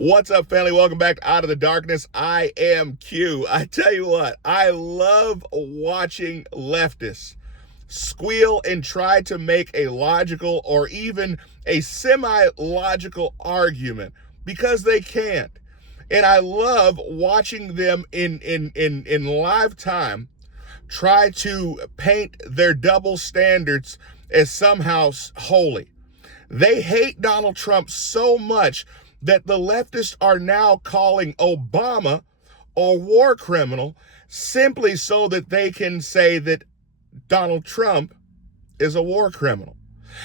What's up, family? Welcome back to Out of the Darkness. I am Q. I tell you what, I love watching leftists squeal and try to make a logical or even a semi-logical argument because they can't. And I love watching them in live time try to paint their double standards as somehow holy. They hate Donald Trump so much that the leftists are now calling Obama a war criminal simply so that they can say that Donald Trump is a war criminal.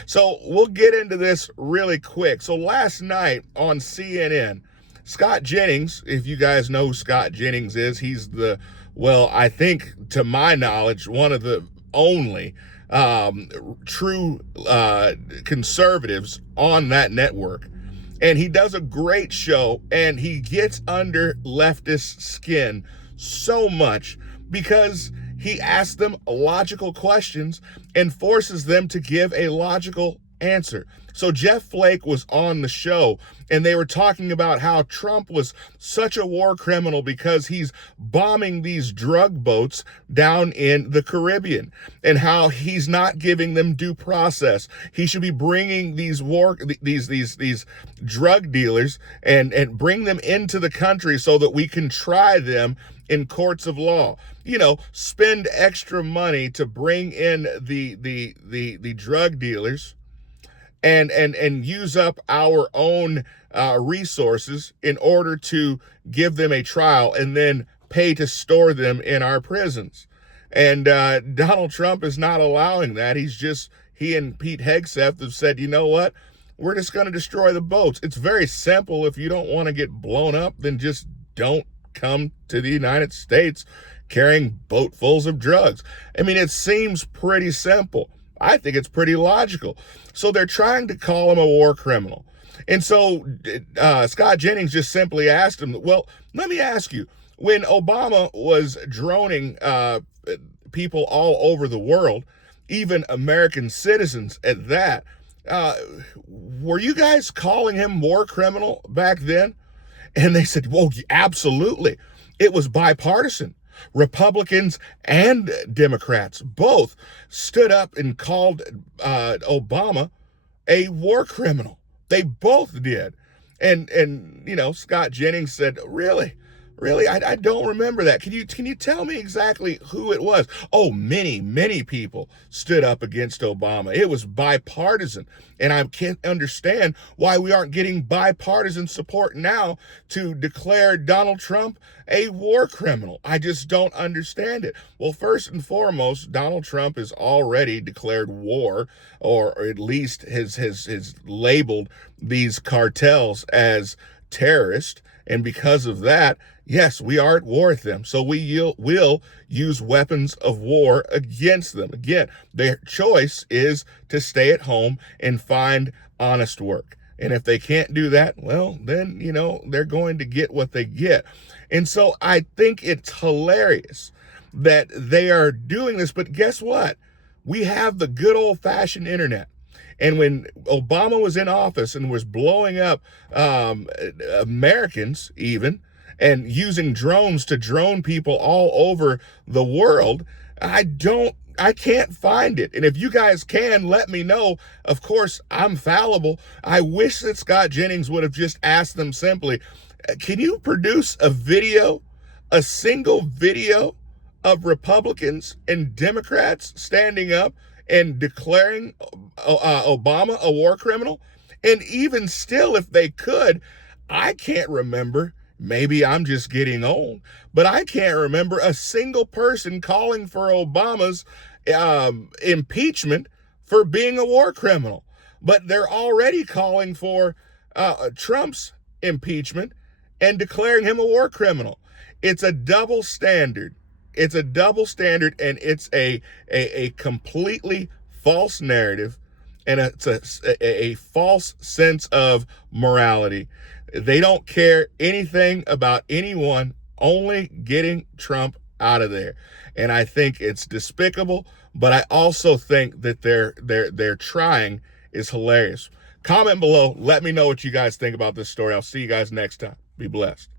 So we'll get into this really quick. So last night on CNN, Scott Jennings, if you guys know who Scott Jennings is, he's I think to my knowledge, one of the only true conservatives on that network. And he does a great show, and he gets under leftist skin so much because he asks them logical questions and forces them to give a logical answer. So Jeff Flake was on the show, and they were talking about how Trump was such a war criminal because he's bombing these drug boats down in the Caribbean, and how he's not giving them due process. He should be bringing these drug dealers and bring them into the country so that we can try them in courts of law. You know, spend extra money to bring in the drug dealers and use up our own resources in order to give them a trial and then pay to store them in our prisons. And Donald Trump is not allowing that. He and Pete Hegseth have said, you know what? We're just going to destroy the boats. It's very simple. If you don't want to get blown up, then just don't come to the United States carrying boatfuls of drugs. I mean, it seems pretty simple. I think it's pretty logical. So they're trying to call him a war criminal. And so Scott Jennings just simply asked him, well, let me ask you, when Obama was droning people all over the world, even American citizens at that, were you guys calling him war criminal back then? And they said, well, absolutely. It was bipartisan. Republicans and Democrats both stood up and called Obama a war criminal. They both did. And you know, Scott Jennings said, really, I don't remember that. Can you tell me exactly who it was? Oh, many people stood up against Obama. It was bipartisan. And I can't understand why we aren't getting bipartisan support now to declare Donald Trump a war criminal. I just don't understand it. Well, first and foremost, Donald Trump has already declared war, or at least has labeled these cartels as terrorist. And because of that, yes, we are at war with them. So we will use weapons of war against them. Again, their choice is to stay at home and find honest work. And if they can't do that, well, then, you know, they're going to get what they get. And so I think it's hilarious that they are doing this. But guess what? We have the good old-fashioned internet. And when Obama was in office and was blowing up Americans even, and using drones to drone people all over the world, I can't find it. And if you guys can, let me know. Of course, I'm fallible. I wish that Scott Jennings would have just asked them simply, can you produce a single video of Republicans and Democrats standing up and declaring Obama a war criminal? And even still, if they could, I can't remember. Maybe I'm just getting old, but I can't remember a single person calling for Obama's impeachment for being a war criminal. But they're already calling for Trump's impeachment and declaring him a war criminal. It's a double standard. It's a double standard, and it's a completely false narrative, and it's a false sense of morality. They don't care anything about anyone, only getting Trump out of there. And I think it's despicable, but I also think that they're trying is hilarious. Comment below. Let me know what you guys think about this story. I'll see you guys next time. Be blessed.